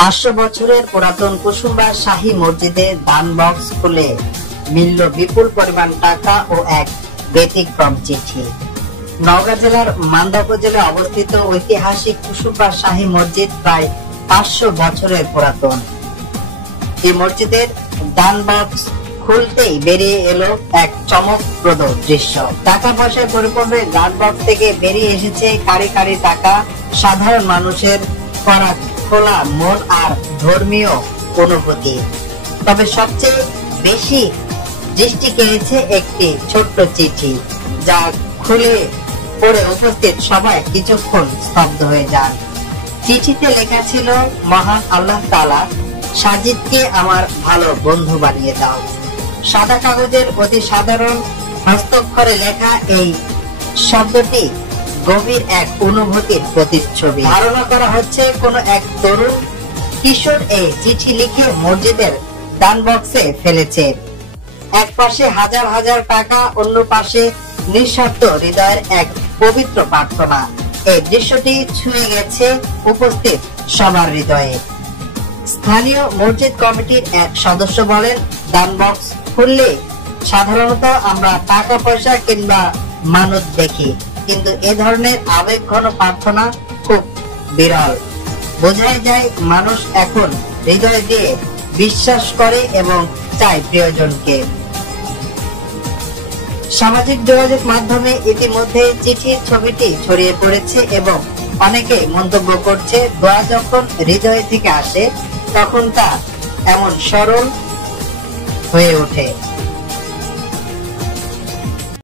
500 বছরের পুরাতন কুসুম্বা শাহী মসজিদে দান বক্স খুলে মিলল বিপুল পরিমাণ টাকা ও এক ব্যতিক্রম চিঠি। নওগাঁ জেলার মান্দা উপজেলায় অবস্থিত ঐতিহাসিক কুসুম্বা শাহী মসজিদ প্রায় 500 বছরের পুরাতন। এই মসজিদের দান বক্স খুলতেই বেরিয়ে এলো এক চমকপ্রদ দৃশ্য। টাকা পয়সায় পরিপূর্ণ দান বক্স থেকে বেরিয়ে এসেছে কারি কারি টাকা, সাধারণ মানুষের করা খোলা মন আর ধর্মীয় অনুভূতি। তবে সবচেয়ে বেশি দৃষ্টি কেড়েছে একটি ছোট্ট চিঠি, যা খুলে পড়ে উপস্থিত সবাই কিছুক্ষণ স্তব্ধ হয়ে যান। চিঠিতে লেখা ছিল, মহান আল্লাহ তাআলা সাজিদকে আমার ভালো বন্ধু বানিয়ে দাও। সাদা কাগজের অতি সাধারণ হস্তাক্ষরে লেখা এই শব্দটি গভীর এক অনুভূতির প্রতিচ্ছবি। ধারণা করা হচ্ছে কোন এক তরুণ কিশোর এই চিঠি লিখে মসজিদের দান বক্সে ফেলেছে। এক পাশে হাজার হাজার টাকা, অন্য পাশে নিঃস্বার্থ হৃদয়ের এক পবিত্র প্রার্থনা। এই দৃশ্যটি ছুঁয়ে গেছে উপস্থিত সবার হৃদয়ে। স্থানীয় মসজিদ কমিটির এক সদস্য বলেন, দান বক্স খুললে সাধারণত আমরা টাকা পয়সা কিংবা মানত দেখি, কিন্তু এ ধরনের আবেগঘন প্রার্থনা খুব বিরল। বোঝাই যায় মানুষ এখন হৃদয় দিয়ে বিশ্বাস করে এবং চায় প্রিয়জনকে। সামাজিক যোগাযোগ মাধ্যমে ইতিমধ্যে চিঠির ছবিটি ছড়িয়ে পড়েছে এবং অনেকে মন্তব্য করছে, দোয়া যখন হৃদয় থেকে আসে তখন তা এমন সরল হয়ে ওঠে।